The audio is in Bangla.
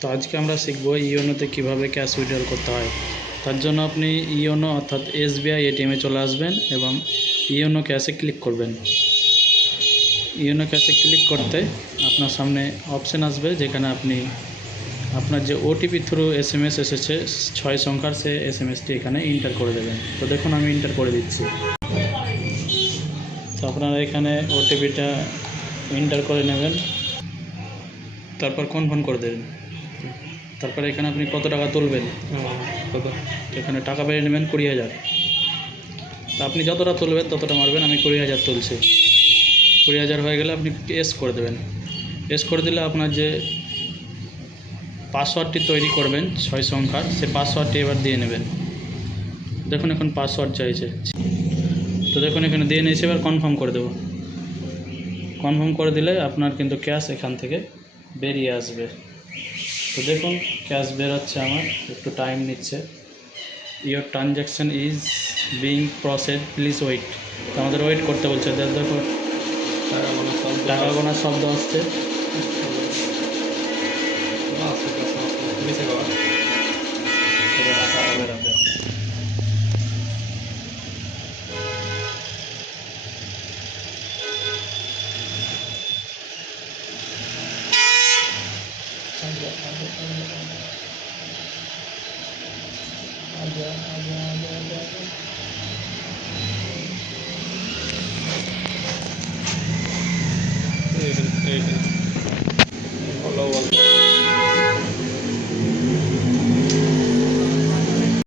তো আজকে আমরা শিখব ইওনোতে কিভাবে ক্যাশ উইথড্রল করতে হয়। তার জন্য আপনি ইওনো অর্থাৎ এসবিআই এটিএমে চলে আসবেন এবং ইওনো ক্যাশে ক্লিক করবেন। ইওনো ক্যাশে ক্লিক করতে আপনার সামনে অপশান আসবে, যেখানে আপনি আপনার যে ওটিপি থ্রু এসএমএস এসেছে 6 সংখ্যার, সে এসএমএসটি এখানে এন্টার করে দেবেন। তো দেখুন আমি এন্টার করে দিচ্ছি। তো আপনারা এখানে ওটিপিটা এন্টার করে নেবেন, তারপর কনফার্ম করে দেবেন। তারপরে এখানে আপনি কত টাকা তুলবেন, কত, এখানে টাকা বেড়ে নেবেন 20,000। তো আপনি যতটা তুলবেন ততটা মারবেন। আমি 20,000 তুলছি। 20,000 হয়ে গেলে আপনি এস করে দেবেন। এস করে দিলে আপনার যে পাসওয়ার্ডটি তৈরি করবেন 6 সংখ্যার, সে পাসওয়ার্ডটি এবার দিয়ে নেবেন। দেখুন এখন পাসওয়ার্ড চাইছে, তো দেখুন এখানে দিয়ে নিয়েছে। এবার কনফার্ম করে দেব। কনফার্ম করে দিলে আপনার কিন্তু ক্যাশ এখান থেকে বেরিয়ে আসবে। তো দেখুন ক্যাশ বেরোচ্ছে, আমার একটু টাইম নিচ্ছে। Your transaction is being processed, please wait. তো আমাদের ওয়েট করতে বলছে। দেখো টাকা গোনার শব্দ আসছে। টাকা বেরোবে। এইখানে